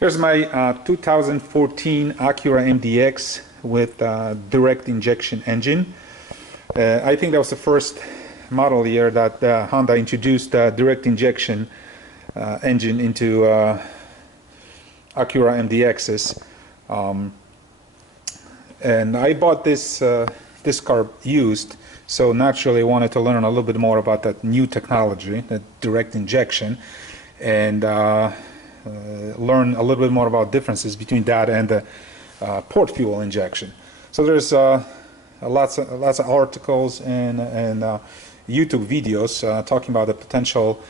Here's my 2014 Acura MDX with direct injection engine. I think that was the first model year that Honda introduced direct injection engine into Acura MDXs. And I bought this car used, so naturally I wanted to learn a little bit more about that new technology, that direct injection, and learn a little bit more about differences between that and the port fuel injection. So there's lots of articles and YouTube videos talking about the potential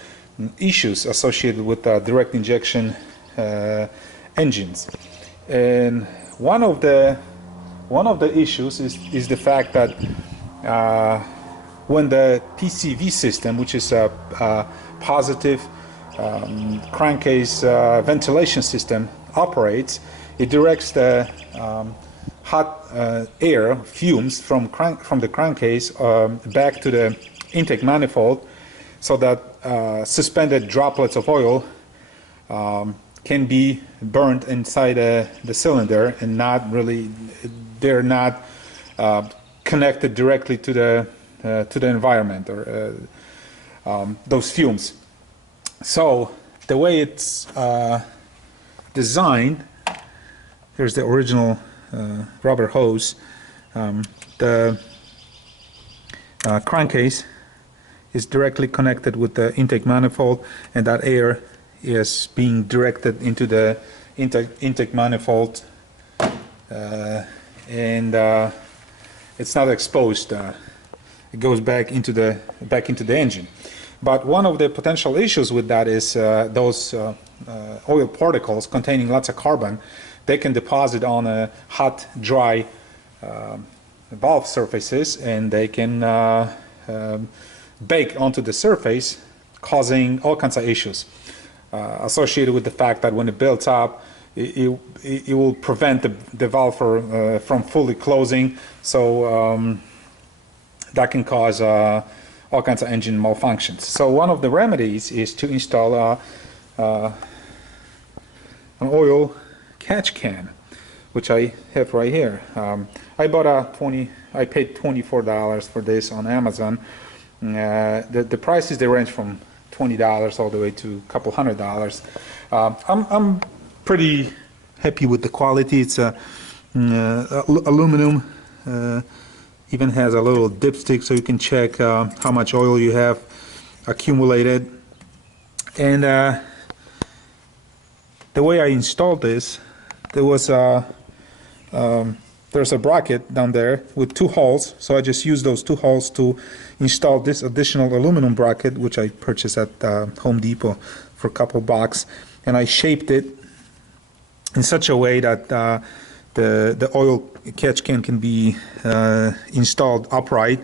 issues associated with direct injection engines. And one of the issues is the fact that when the PCV system, which is a positive crankcase ventilation system, operates, it directs the hot air fumes from the crankcase back to the intake manifold, so that suspended droplets of oil can be burned inside the cylinder, and they're not connected directly to the environment or those fumes. So the way it's designed, here's the original rubber hose. The crankcase is directly connected with the intake manifold, and that air is being directed into the intake manifold, and it's not exposed. It goes back into the engine. But one of the potential issues with that is those oil particles containing lots of carbon. They can deposit on hot, dry valve surfaces, and they can bake onto the surface, causing all kinds of issues associated with the fact that when it builds up, it will prevent the valve from fully closing. So that can cause all kinds of engine malfunctions. So one of the remedies is to install an oil catch can, which I have right here. I bought I paid $24 for this on Amazon. The prices, they range from $20 all the way to a couple $100. I'm pretty happy with the quality. It's aluminum. Even has a little dipstick so you can check how much oil you have accumulated. And the way I installed this, there's a bracket down there with two holes, so I just used those two holes to install this additional aluminum bracket, which I purchased at Home Depot for a couple bucks, and I shaped it in such a way that the oil catch can be installed upright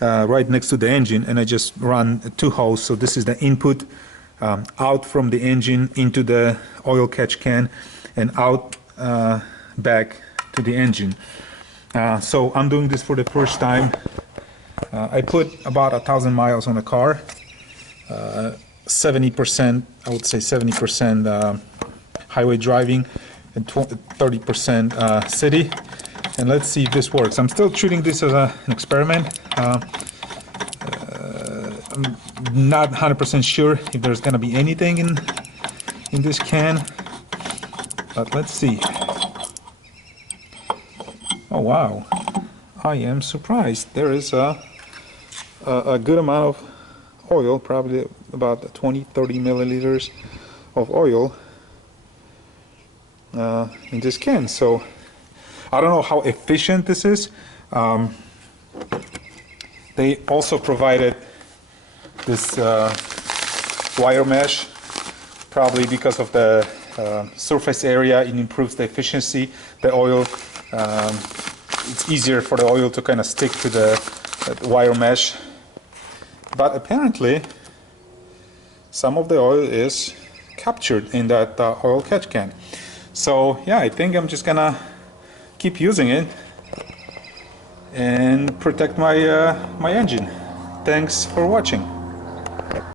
right next to the engine, and I just run two holes. So this is the input out from the engine into the oil catch can, and out back to the engine. So I'm doing this for the first time. I put about 1,000 miles on the car. 70%, I would say 70% highway driving, and 30% city. And let's see if this works. I'm still treating this as an experiment. I'm not 100% sure if there's going to be anything in this can, but let's see. Oh wow, I am surprised. There is a good amount of oil, probably about 20-30 milliliters of oil in this can. So I don't know how efficient this is. They also provided this wire mesh, probably because of the surface area. It improves the efficiency. The oil, it's easier for the oil to kind of stick to the wire mesh. But apparently some of the oil is captured in that oil catch can. So yeah, I think I'm just gonna keep using it and protect my my engine. Thanks for watching.